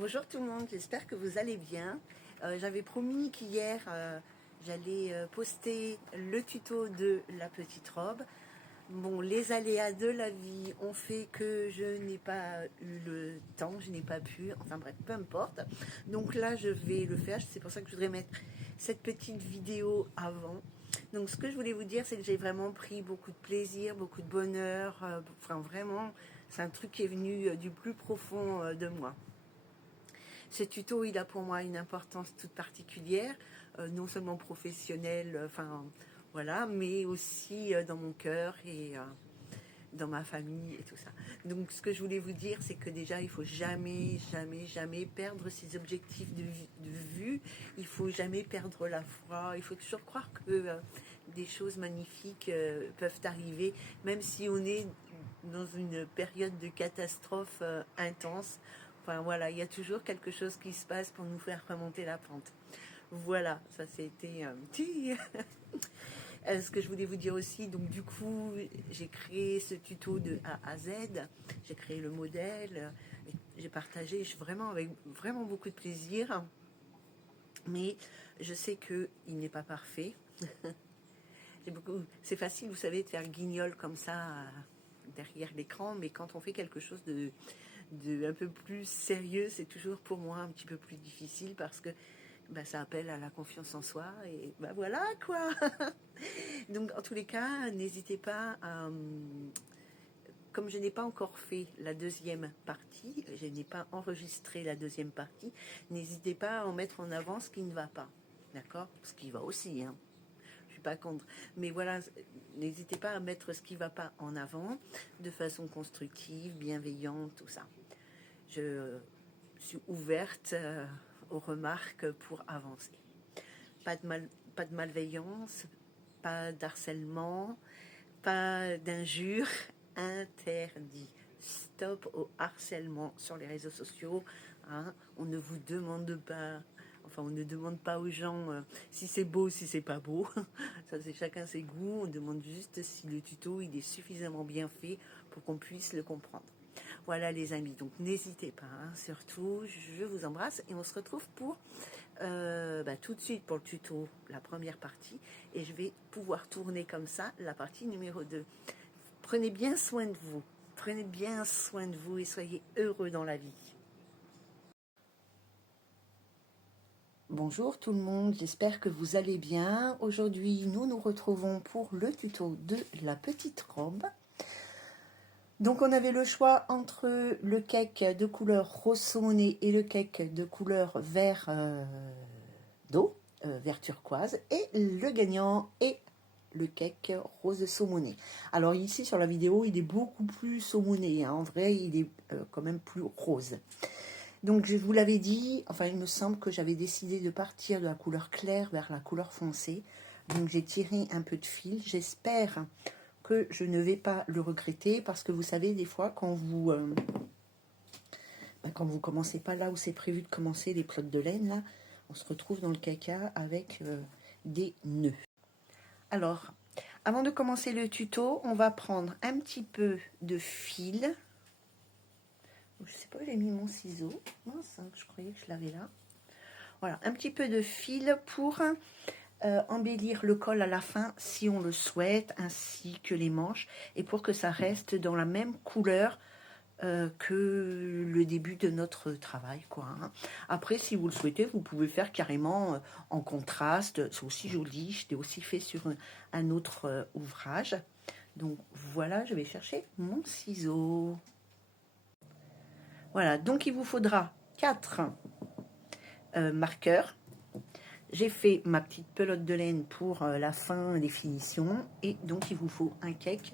Bonjour tout le monde, j'espère que vous allez bien. J'avais promis qu'hier j'allais poster le tuto de la petite robe. Bon, les aléas de la vie ont fait que je n'ai pas eu le temps, je n'ai pas pu, enfin bref, peu importe. Donc là, je vais le faire, c'est pour ça que je voudrais mettre cette petite vidéo avant. Donc ce que je voulais vous dire, c'est que j'ai vraiment pris beaucoup de plaisir, beaucoup de bonheur, enfin vraiment, c'est un truc qui est venu du plus profond de moi. Ce tuto, il a pour moi une importance toute particulière, non seulement professionnelle, enfin voilà, mais aussi dans mon cœur et dans ma famille et tout ça. Donc ce que je voulais vous dire, c'est que déjà, il faut jamais, jamais, jamais perdre ses objectifs de vue. Il faut jamais perdre la foi. Il faut toujours croire que des choses magnifiques peuvent arriver, même si on est dans une période de catastrophe intense. Enfin voilà, il y a toujours quelque chose qui se passe pour nous faire remonter la pente. Voilà, ça c'était un petit... Ce que je voulais vous dire aussi, donc du coup, j'ai créé ce tuto de A à Z, j'ai créé le modèle, j'ai partagé vraiment avec vraiment beaucoup de plaisir, mais je sais qu'il n'est pas parfait. C'est facile, vous savez, de faire guignol comme ça derrière l'écran, mais quand on fait quelque chose de un peu plus sérieux, c'est toujours pour moi un petit peu plus difficile parce que ça appelle à la confiance en soi et voilà quoi. Donc en tous les cas, n'hésitez pas à, comme je n'ai pas encore fait la deuxième partie, je n'ai pas enregistré la deuxième partie, n'hésitez pas à en mettre en avant ce qui ne va pas, d'accord? Ce qui va aussi, hein. Je suis pas contre, mais voilà, n'hésitez pas à mettre ce qui ne va pas en avant de façon constructive, bienveillante, tout ça. Je suis ouverte aux remarques pour avancer. Pas de malveillance, pas d'harcèlement, pas d'injures, interdit. Stop au harcèlement sur les réseaux sociaux. Hein. On ne vous demande pas, enfin on ne demande pas aux gens si c'est beau, si c'est pas beau. Ça c'est chacun ses goûts. On demande juste si le tuto il est suffisamment bien fait pour qu'on puisse le comprendre. Voilà les amis, donc n'hésitez pas, hein, surtout, je vous embrasse et on se retrouve pour tout de suite pour le tuto, la première partie, et je vais pouvoir tourner comme ça la partie numéro 2. Prenez bien soin de vous, prenez bien soin de vous et soyez heureux dans la vie. Bonjour tout le monde, j'espère que vous allez bien. Aujourd'hui, nous nous retrouvons pour le tuto de la petite robe. Donc on avait le choix entre le cake de couleur rose saumoné et le cake de couleur vert d'eau, vert turquoise, et le gagnant est le cake rose saumoné. Alors ici sur la vidéo il est beaucoup plus saumoné, hein. En vrai il est quand même plus rose. Donc je vous l'avais dit, enfin il me semble que j'avais décidé de partir de la couleur claire vers la couleur foncée. Donc j'ai tiré un peu de fil, j'espère que je ne vais pas le regretter parce que vous savez des fois quand vous commencez pas là où c'est prévu de commencer les plots de laine là, on se retrouve dans le caca avec des nœuds. Alors avant de commencer le tuto, on va prendre un petit peu de fil. Je sais pas où j'ai mis mon ciseau. Mince, je croyais que je l'avais là. Voilà, un petit peu de fil pour embellir le col à la fin si on le souhaite, ainsi que les manches, et pour que ça reste dans la même couleur que le début de notre travail, quoi, hein. Après, si vous le souhaitez, vous pouvez faire carrément en contraste. C'est aussi joli. Je l'ai aussi fait sur un autre ouvrage. Donc voilà, je vais chercher mon ciseau. Voilà, donc il vous faudra 4 marqueurs. J'ai fait ma petite pelote de laine pour la fin des finitions. Et donc il vous faut un cake.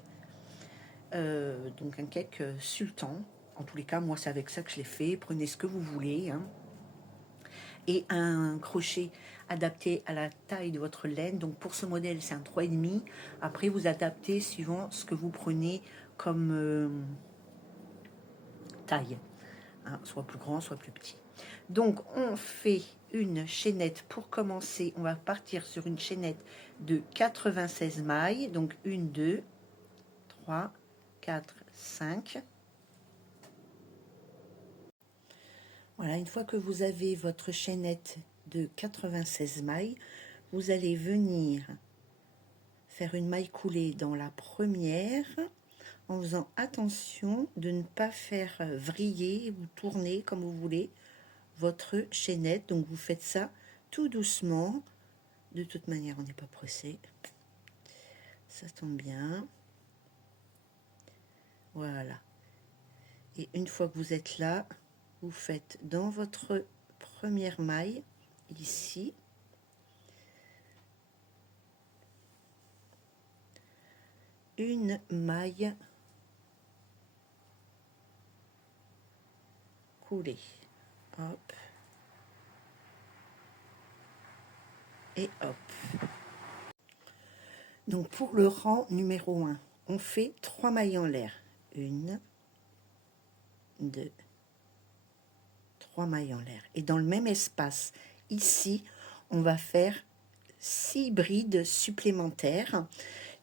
Donc un cake sultan. En tous les cas, moi c'est avec ça que je l'ai fait. Prenez ce que vous voulez, hein. Et un crochet adapté à la taille de votre laine. Donc pour ce modèle, c'est un 3,5. Après, vous adaptez suivant ce que vous prenez comme taille, hein, soit plus grand, soit plus petit. Donc on fait une chaînette pour commencer. On va partir sur une chaînette de 96 mailles. Donc 1, 2, 3, 4, 5. Voilà, une fois que vous avez votre chaînette de 96 mailles, vous allez venir faire une maille coulée dans la première en faisant attention de ne pas faire vriller ou tourner comme vous voulez votre chaînette. Donc vous faites ça tout doucement. De toute manière, on n'est pas pressé. Ça tombe bien. Voilà. Et une fois que vous êtes là, vous faites dans votre première maille, ici, une maille coulée. Hop. Et hop. Donc pour le rang numéro 1, on fait 3 mailles en l'air. 1, 2, 3 mailles en l'air. Et dans le même espace, ici, on va faire 6 brides supplémentaires.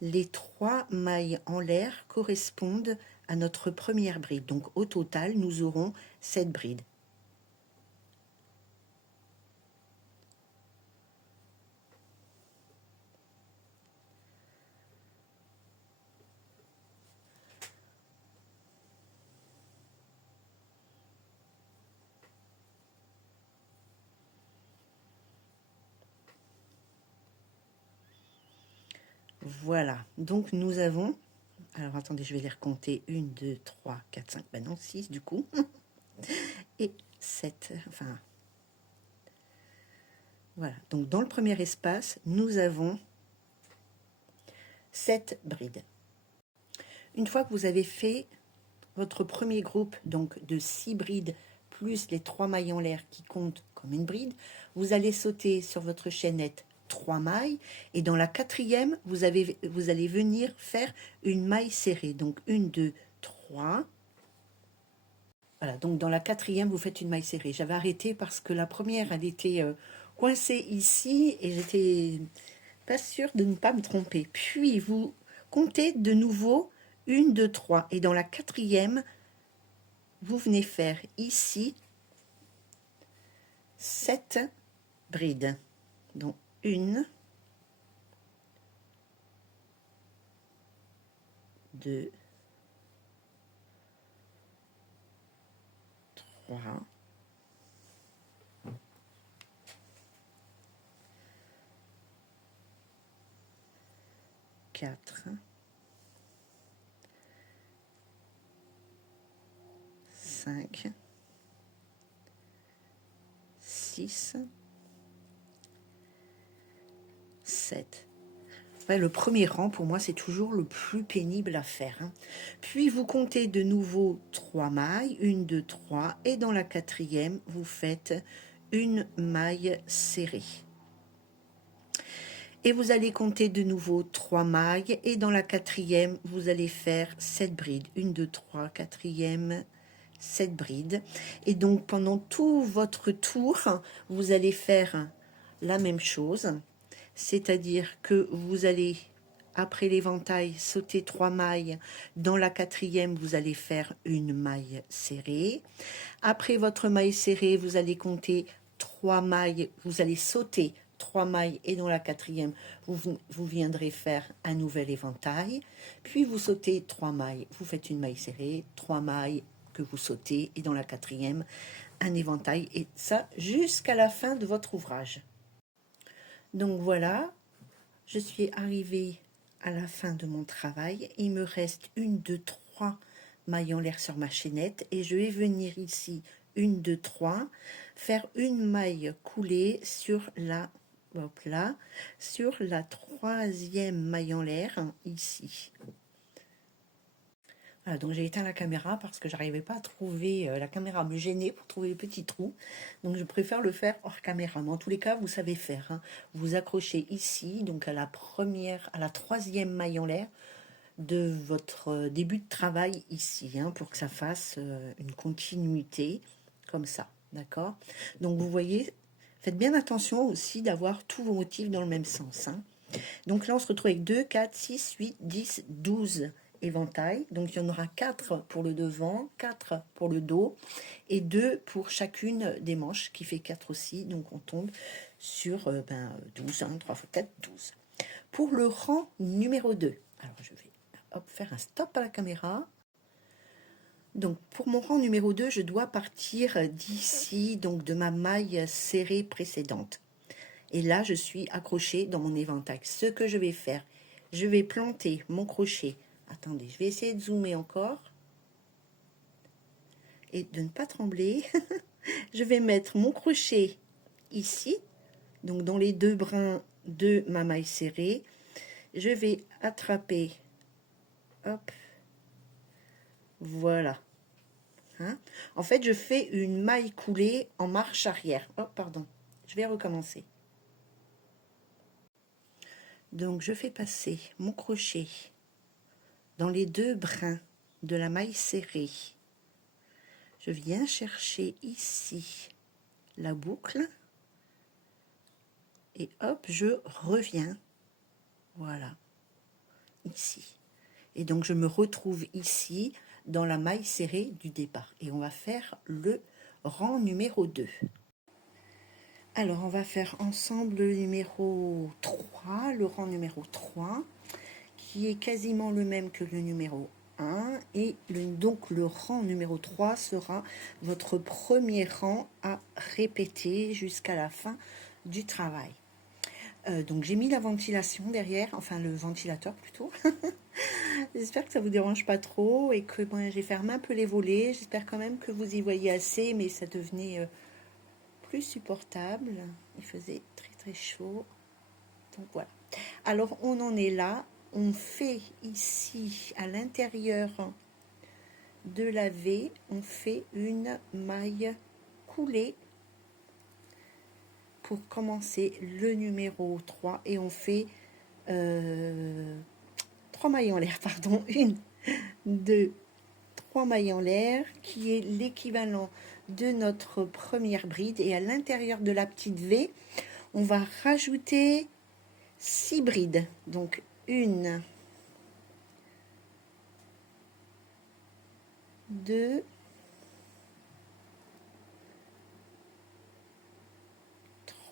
Les 3 mailles en l'air correspondent à notre première bride. Donc au total, nous aurons 7 brides. Voilà, donc nous avons, alors attendez, je vais les recompter, 1, 2, 3, 4, 5, ben non, 6 du coup, et 7, enfin, voilà. Donc dans le premier espace, nous avons 7 brides. Une fois que vous avez fait votre premier groupe, donc de 6 brides, plus les 3 mailles en l'air qui comptent comme une bride, vous allez sauter sur votre chaînette 3 mailles, et dans la quatrième, vous allez venir faire une maille serrée. Donc 1, 2, 3. Voilà, donc dans la quatrième, vous faites une maille serrée. J'avais arrêté parce que la première, elle était coincée ici, et j'étais pas sûre de ne pas me tromper. Puis vous comptez de nouveau 1, 2, 3. Et dans la quatrième, vous venez faire ici 7 brides. Donc 1, 2, 3, 4, 5, 6, 7. Ouais, le premier rang, pour moi, c'est toujours le plus pénible à faire. Hein. Puis, vous comptez de nouveau 3 mailles, 1, 2, 3, et dans la quatrième, vous faites une maille serrée. Et vous allez compter de nouveau 3 mailles, et dans la quatrième, vous allez faire 7 brides. 1, 2, 3, quatrième, 7 brides. Et donc, pendant tout votre tour, vous allez faire la même chose. C'est-à-dire que vous allez, après l'éventail, sauter 3 mailles. Dans la quatrième, vous allez faire une maille serrée. Après votre maille serrée, vous allez compter 3 mailles, vous allez sauter 3 mailles, et dans la quatrième, vous viendrez faire un nouvel éventail. Puis vous sautez 3 mailles, vous faites une maille serrée, 3 mailles que vous sautez, et dans la quatrième, un éventail, et ça jusqu'à la fin de votre ouvrage. Donc voilà, je suis arrivée à la fin de mon travail. Il me reste 1, 2, 3 mailles en l'air sur ma chaînette, et je vais venir ici 1, 2, 3 faire une maille coulée sur la, hop là, sur la troisième maille en l'air ici. Voilà, donc j'ai éteint la caméra parce que j'arrivais pas à trouver, la caméra me gênait pour trouver les petits trous, donc je préfère le faire hors caméra. Mais en tous les cas, vous savez faire, hein. Vous accrochez ici, donc à la troisième maille en l'air de votre début de travail ici, hein, pour que ça fasse une continuité comme ça, d'accord? Donc vous voyez, faites bien attention aussi d'avoir tous vos motifs dans le même sens, hein. Donc là, on se retrouve avec 2, 4, 6, 8, 10, 12 éventail. Donc il y en aura 4 pour le devant, 4 pour le dos et 2 pour chacune des manches, qui fait 4 aussi. Donc on tombe sur 12, 3 x 4, 12. Pour le rang numéro 2, alors je vais faire un stop à la caméra. Donc pour mon rang numéro 2, je dois partir d'ici, donc de ma maille serrée précédente. Et là, je suis accrochée dans mon éventail. Ce que je vais faire, je vais planter mon crochet. Attendez, je vais essayer de zoomer encore. Et de ne pas trembler. Je vais mettre mon crochet ici, donc dans les 2 brins de ma maille serrée. Je vais attraper, hop, voilà. Hein? En fait, je fais une maille coulée en marche arrière. Oh, pardon, je vais recommencer. Donc, je fais passer mon crochet dans les 2 brins de la maille serrée. Je viens chercher ici la boucle et hop, je reviens, voilà, ici. Et donc, je me retrouve ici dans la maille serrée du départ. Et on va faire le rang numéro 2. Alors, on va faire ensemble le numéro 3, le rang numéro 3, qui est quasiment le même que le numéro 1. Et donc, le rang numéro 3 sera votre premier rang à répéter jusqu'à la fin du travail. Donc, j'ai mis la ventilation derrière, enfin le ventilateur plutôt. J'espère que ça vous dérange pas trop et que j'ai fermé un peu les volets. J'espère quand même que vous y voyez assez, mais ça devenait plus supportable. Il faisait très très chaud. Donc voilà. Alors on en est là. On fait ici à l'intérieur de la V, on fait une maille coulée pour commencer le numéro 3 et on fait 3 mailles en l'air, pardon, 1, 2, 3 mailles en l'air, qui est l'équivalent de notre première bride. Et à l'intérieur de la petite V, on va rajouter 6 brides. Donc 1, 2,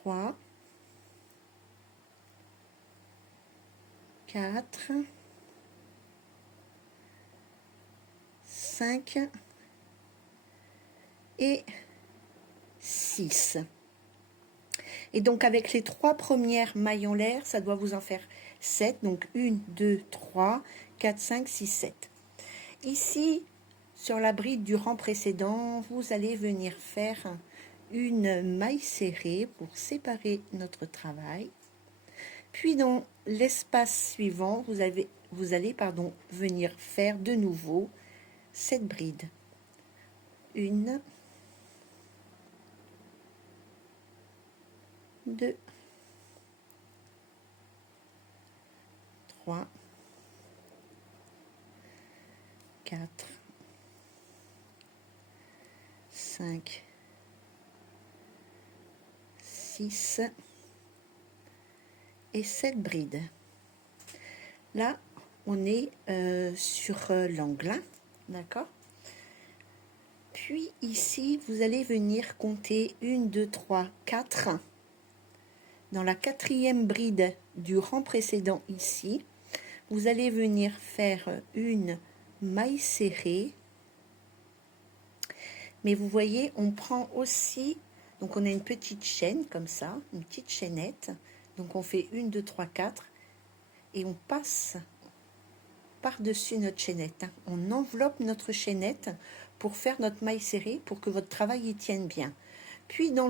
3, 4, 5 et 6. Et donc avec les 3 premières mailles en l'air, ça doit vous en faire 7. Donc 1, 2, 3, 4, 5, 6, 7. Ici, sur la bride du rang précédent, vous allez venir faire une maille serrée pour séparer notre travail. Puis dans l'espace suivant, vous allez venir faire de nouveau cette bride. 1, 2, 3, 4, 5, 6 et 7 brides. Là, on est sur l'angle, d'accord? Puis ici, vous allez venir compter 1, 2, 3, 4. Dans la 4e bride du rang précédent ici, vous allez venir faire une maille serrée. Mais vous voyez, on prend aussi, donc on a une petite chaîne comme ça, une petite chaînette. Donc on fait 1, 2, 3, 4 et on passe par-dessus notre chaînette. On enveloppe notre chaînette pour faire notre maille serrée, pour que votre travail y tienne bien. Puis dans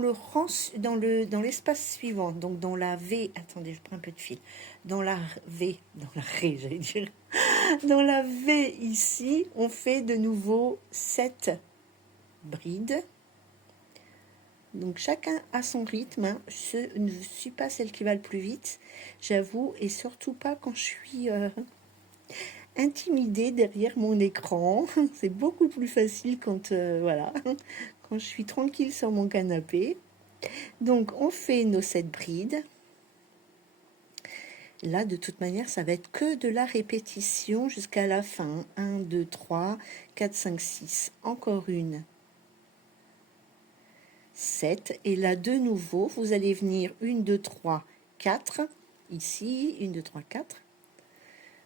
l'espace suivant, donc dans la V, attendez, je prends un peu de fil, dans la Ré, j'allais dire, dans la V ici, on fait de nouveau 7 brides. Donc chacun a son rythme, hein. Je ne suis pas celle qui va le plus vite, j'avoue, et surtout pas quand je suis intimidée derrière mon écran. C'est beaucoup plus facile quand voilà, quand je suis tranquille sur mon canapé. Donc on fait nos 7 brides. Là, de toute manière, ça va être que de la répétition jusqu'à la fin. 1, 2, 3, 4, 5, 6. Encore une. 7. Et là, de nouveau, vous allez venir 1, 2, 3, 4. Ici, 1, 2, 3, 4.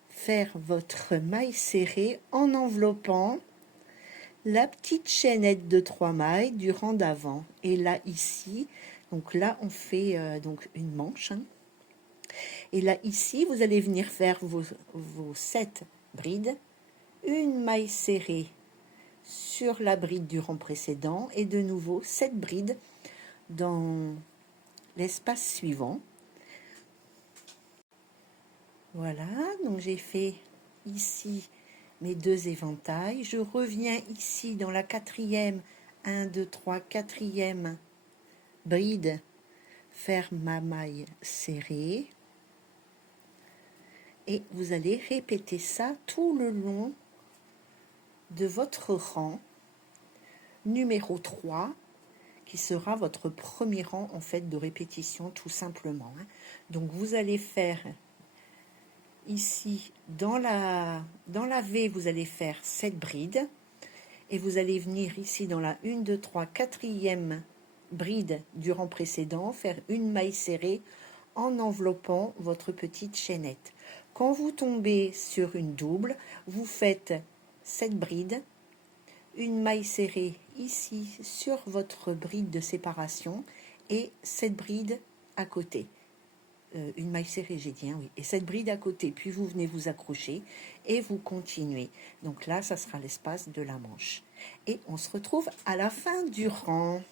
Faire votre maille serrée en enveloppant la petite chaînette de 3 mailles du rang d'avant. Et là, ici, donc là, on fait donc une manche, hein. Et là, ici, vous allez venir faire vos 7 brides, une maille serrée sur la bride du rang précédent et de nouveau 7 brides dans l'espace suivant. Voilà, donc j'ai fait ici mes 2 éventails. Je reviens ici dans la quatrième, 1, 2, 3, quatrième bride, faire ma maille serrée. Et vous allez répéter ça tout le long de votre rang numéro 3, qui sera votre premier rang en fait de répétition tout simplement, hein. Donc vous allez faire ici dans la V, vous allez faire 7 brides et vous allez venir ici dans la 1, 2, 3, quatrième bride du rang précédent, faire une maille serrée en enveloppant votre petite chaînette. Quand vous tombez sur une double, vous faites 7 brides, une maille serrée ici sur votre bride de séparation et 7 brides à côté. Une maille serrée, j'ai dit, hein, oui. Et 7 brides à côté, puis vous venez vous accrocher et vous continuez. Donc là, ça sera l'espace de la manche. Et on se retrouve à la fin du rang.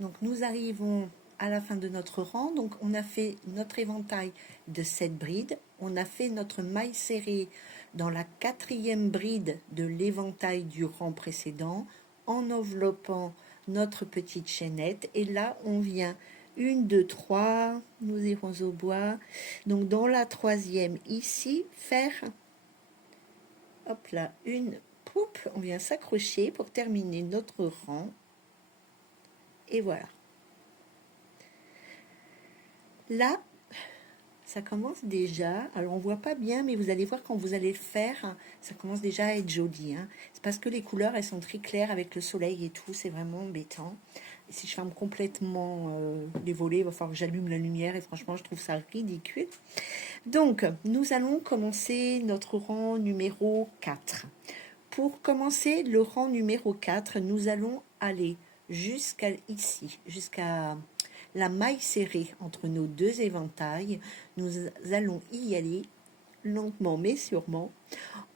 Donc nous arrivons à la fin de notre rang. Donc on a fait notre éventail de 7 brides. On a fait notre maille serrée dans la quatrième bride de l'éventail du rang précédent en enveloppant notre petite chaînette. Et là, on vient 1, 2, 3, nous irons au bois. Donc dans la troisième ici, faire, hop là, une poupe, on vient s'accrocher pour terminer notre rang. Et voilà. Là, ça commence déjà, alors on voit pas bien, mais vous allez voir quand vous allez le faire, ça commence déjà à être joli, hein. C'est parce que les couleurs, elles sont très claires avec le soleil et tout, c'est vraiment embêtant. Et si je ferme complètement les volets, il va falloir que j'allume la lumière et franchement, je trouve ça ridicule. Donc, nous allons commencer notre rang numéro 4. Pour commencer le rang numéro 4, nous allons aller jusqu'à ici, jusqu'à la maille serrée entre nos 2 éventails. Nous allons y aller lentement mais sûrement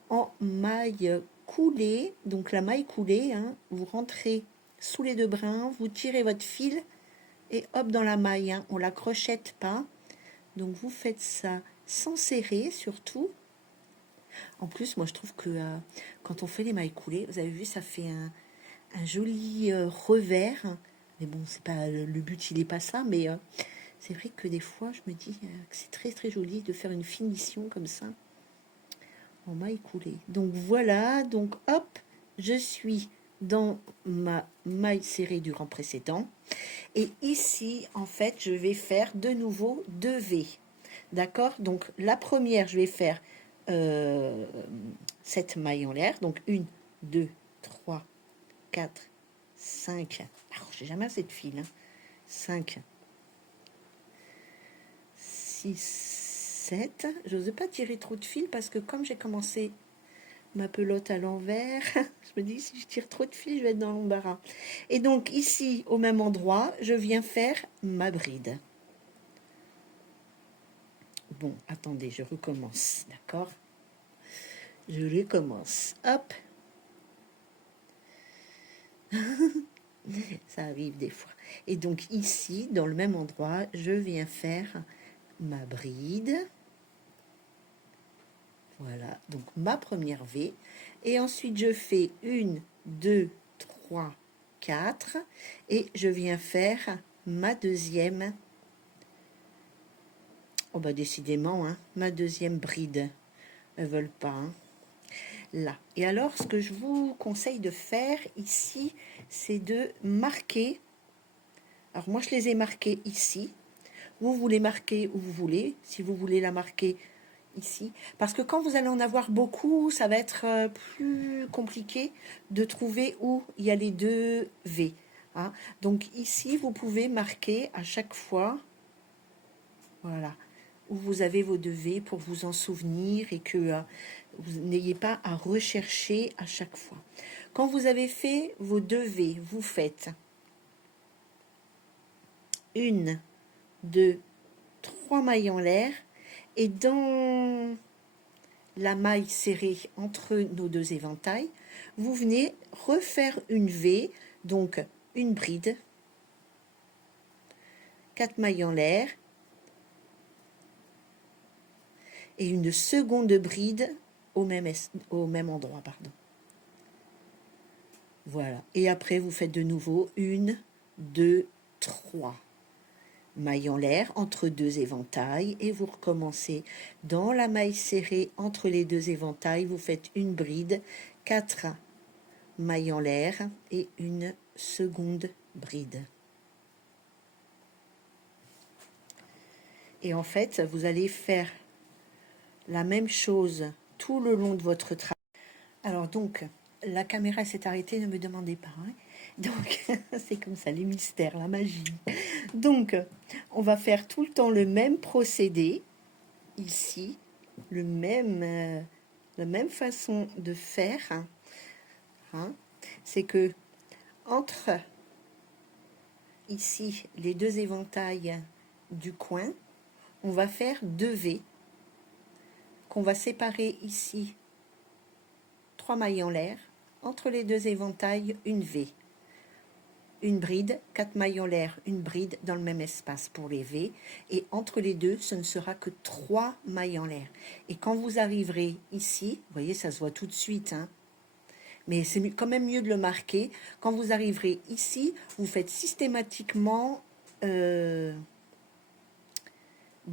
en maille coulée. Donc la maille coulée, hein, vous rentrez sous les 2 brins, vous tirez votre fil et hop dans la maille, hein, on la crochette pas. Donc vous faites ça sans serrer surtout. En plus, moi je trouve que quand on fait les mailles coulées, vous avez vu, ça fait un joli revers. Mais bon, c'est pas le but, il n'est pas ça, mais c'est vrai que des fois, je me dis que c'est très très joli de faire une finition comme ça en maille coulée. Donc voilà, donc hop, je suis dans ma maille serrée du rang précédent. Et ici, en fait, je vais faire de nouveau 2 V. D'accord? Donc la première, je vais faire cette maille en l'air. Donc 1, 2, 3, 4, 5. Alors, j'ai jamais assez de fil, hein. 5, 6, 7. Je n'ose pas tirer trop de fil parce que comme j'ai commencé ma pelote à l'envers, je me dis si je tire trop de fil, je vais être dans l'embarras. Et donc ici, au même endroit, je viens faire ma bride. Bon, attendez, je recommence, d'accord? Je recommence. Hop. Ça arrive des fois. Et donc ici, dans le même endroit, je viens faire ma bride. Voilà, donc ma première V. Et ensuite, je fais 1, 2, 3, 4. Et je viens faire ma deuxième. Oh bah décidément, hein, ma deuxième bride. Elles ne veulent pas, hein. Là. Et alors, ce que je vous conseille de faire ici, c'est de marquer. Alors moi, je les ai marqués ici. Vous voulez marquer où vous voulez, si vous voulez la marquer ici, parce que quand vous allez en avoir beaucoup, ça va être plus compliqué de trouver où il y a les deux V. Hein. Donc ici, vous pouvez marquer à chaque fois, voilà, où vous avez vos deux V pour vous en souvenir et que vous n'ayez pas à rechercher à chaque fois. Quand vous avez fait vos deux V, vous faites 1, 2, 3 mailles en l'air et dans la maille serrée entre nos deux éventails, vous venez refaire une V, donc une bride, 4 mailles en l'air et une seconde bride au même endroit. Pardon. Voilà. Et après, vous faites de nouveau 1, 2, 3 mailles en l'air entre deux éventails et vous recommencez dans la maille serrée entre les deux éventails, vous faites une bride, 4 mailles en l'air et une seconde bride. Et en fait, vous allez faire la même chose tout le long de votre travail. Alors donc, la caméra s'est arrêtée, ne me demandez pas. Hein. Donc, c'est comme ça, les mystères, la magie. Donc, on va faire tout le temps le même procédé, ici, la même façon de faire. Hein. C'est que, entre, ici, les deux éventails du coin, on va faire 2 V, qu'on va séparer ici, 3 mailles en l'air, entre les deux éventails, une V. Une bride, 4 mailles en l'air, une bride dans le même espace pour les V. Et entre les deux, ce ne sera que 3 mailles en l'air. Et quand vous arriverez ici, vous voyez, ça se voit tout de suite, hein, mais c'est quand même mieux de le marquer. Quand vous arriverez ici, vous faites systématiquement 2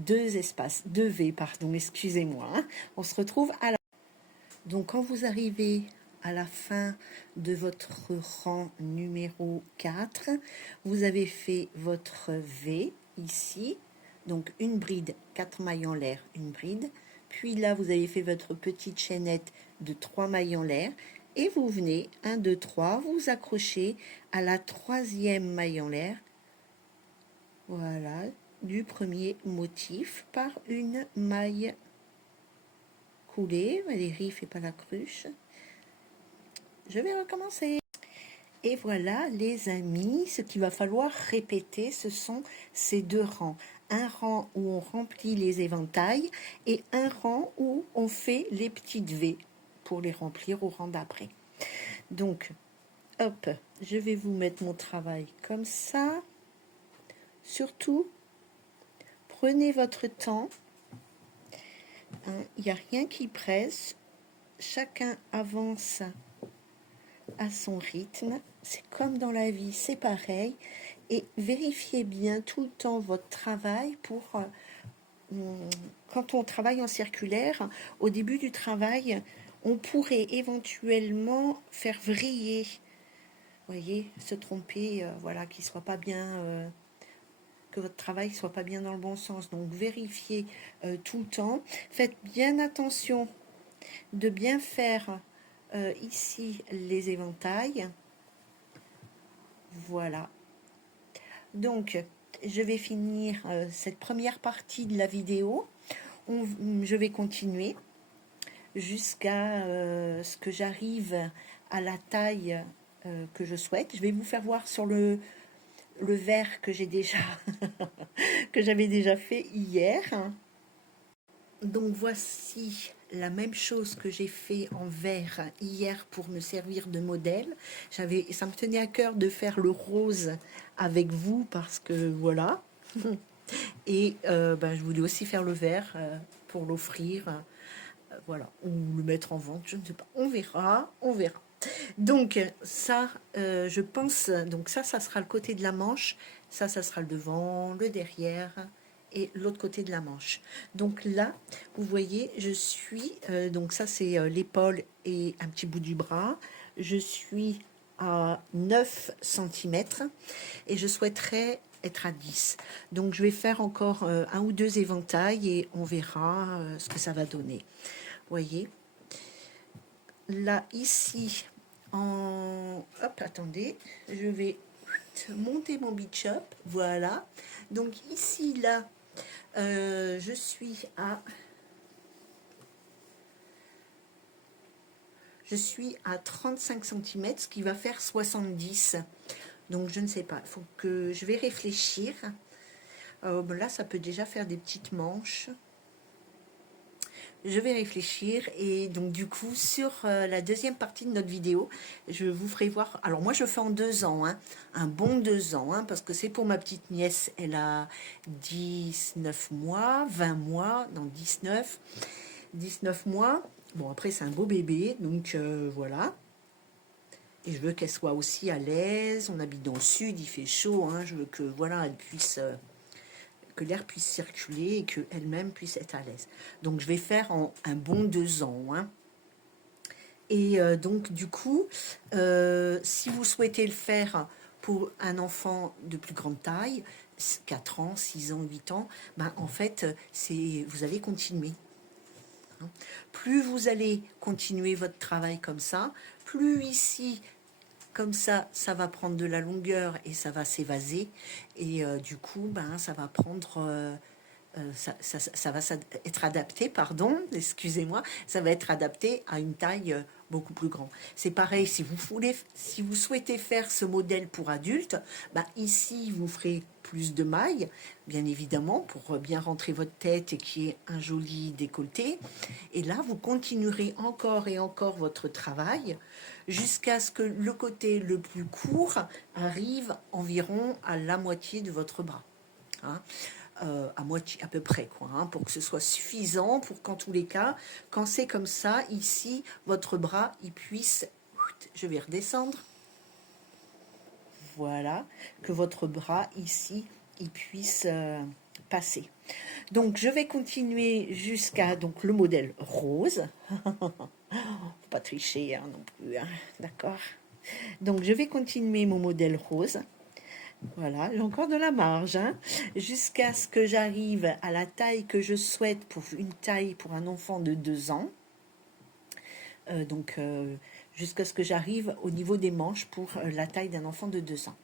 espaces, 2 V, pardon, excusez-moi. Hein. On se retrouve à la... Donc, quand vous arrivez à la fin de votre rang numéro 4, vous avez fait votre V ici, donc une bride, 4 mailles en l'air, une bride, puis là vous avez fait votre petite chaînette de 3 mailles en l'air, et vous venez, 1, 2, 3, vous accrochez à la 3e maille en l'air, voilà, du premier motif par une maille coulée. Valérie, fais pas la cruche. Je vais recommencer. Et voilà, les amis, ce qu'il va falloir répéter, ce sont ces 2 rangs. Un rang où on remplit les éventails et un rang où on fait les petites V pour les remplir au rang d'après. Donc, hop, je vais vous mettre mon travail comme ça. Surtout, prenez votre temps. Il n'y a rien qui presse. Chacun avance à son rythme. C'est comme dans la vie, c'est pareil. Et vérifiez bien tout le temps votre travail pour... quand on travaille en circulaire, au début du travail, on pourrait éventuellement faire vriller, voyez, se tromper, voilà, qu'il soit pas bien, que votre travail soit pas bien dans le bon sens. Donc vérifiez tout le temps. Faites bien attention de bien faire ici les éventails. Voilà. Donc, je vais finir cette première partie de la vidéo. Je vais continuer jusqu'à ce que j'arrive à la taille que je souhaite. Je vais vous faire voir sur le verre que j'ai déjà que j'avais déjà fait hier. Donc voici la même chose que j'ai fait en verre hier pour me servir de modèle. Ça me tenait à cœur de faire le rose avec vous parce que voilà. Et je voulais aussi faire le verre pour l'offrir, voilà, ou le mettre en vente, je ne sais pas. On verra, on verra. Donc ça, je pense, donc ça sera le côté de la manche, ça sera le devant, le derrière et l'autre côté de la manche. Donc là, vous voyez, je suis, donc ça c'est l'épaule et un petit bout du bras. Je suis à 9 centimètres et je souhaiterais être à 10. Donc je vais faire encore un ou deux éventails et on verra ce que ça va donner. Vous voyez, là ici, hop, attendez, je vais monter mon Bishop, voilà. Donc ici, là, je suis à 35 cm, ce qui va faire 70. Donc je ne sais pas, il faut que je vais réfléchir. Là, ça peut déjà faire des petites manches. Je vais réfléchir et donc du coup sur la deuxième partie de notre vidéo, je vous ferai voir. Alors moi je fais en 2 ans, hein, un bon 2 ans, hein, parce que c'est pour ma petite nièce, elle a 19 mois, 20 mois, non 19 mois. Bon après c'est un beau bébé, donc voilà. Et je veux qu'elle soit aussi à l'aise. On habite dans le sud, il fait chaud, hein, je veux que voilà elle puisse que l'air puisse circuler et qu'elle-même puisse être à l'aise. Donc je vais faire en un bon 2 ans. Hein. Et donc du coup, si vous souhaitez le faire pour un enfant de plus grande taille, 4 ans, 6 ans, 8 ans, ben, en fait, vous allez continuer. Hein. Plus vous allez continuer votre travail comme ça, plus ici, comme ça va prendre de la longueur et ça va s'évaser. Et du coup, ben, ça va prendre... ça va être adapté, pardon, excusez-moi, ça va être adapté à une taille beaucoup plus grande. C'est pareil, si vous souhaitez faire ce modèle pour adultes, bah ici vous ferez plus de mailles, bien évidemment, pour bien rentrer votre tête et qu'il y ait un joli décolleté. Et là, vous continuerez encore et encore votre travail jusqu'à ce que le côté le plus court arrive environ à la moitié de votre bras. Hein. À moitié à peu près quoi, hein, pour que ce soit suffisant pour qu'en tous les cas, quand c'est comme ça, ici, votre bras, il puisse, je vais redescendre, voilà, que votre bras ici, il puisse passer. Donc je vais continuer jusqu'à donc le modèle rose. Faut pas tricher hein, non plus, hein, d'accord. Donc je vais continuer mon modèle rose. Voilà, j'ai encore de la marge, hein, jusqu'à ce que j'arrive à la taille que je souhaite pour une taille pour un enfant de 2 ans. Donc, jusqu'à ce que j'arrive au niveau des manches pour la taille d'un enfant de 2 ans.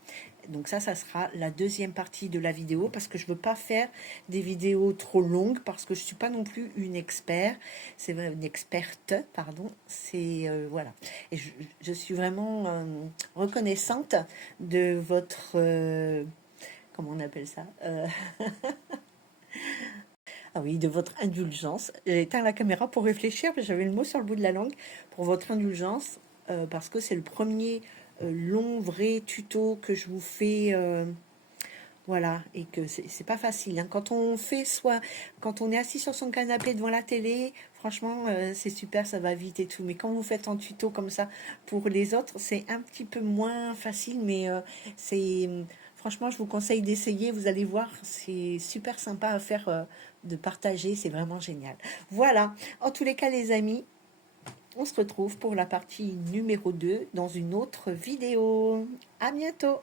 Donc ça sera la deuxième partie de la vidéo parce que je veux pas faire des vidéos trop longues parce que je suis pas non plus une experte, c'est une experte, pardon. C'est voilà. Et je suis vraiment reconnaissante de votre comment on appelle ça ah oui, de votre indulgence. J'ai éteint la caméra pour réfléchir, parce que j'avais le mot sur le bout de la langue, pour votre indulgence, parce que c'est le premier long, vrai tuto que je vous fais, voilà, et que c'est pas facile. Hein. Quand on est assis sur son canapé devant la télé, franchement, c'est super, ça va vite et tout. Mais quand vous faites un tuto comme ça pour les autres, c'est un petit peu moins facile, mais c'est... Franchement, je vous conseille d'essayer, vous allez voir, c'est super sympa à faire, de partager, c'est vraiment génial. Voilà, en tous les cas les amis, on se retrouve pour la partie numéro 2 dans une autre vidéo. À bientôt!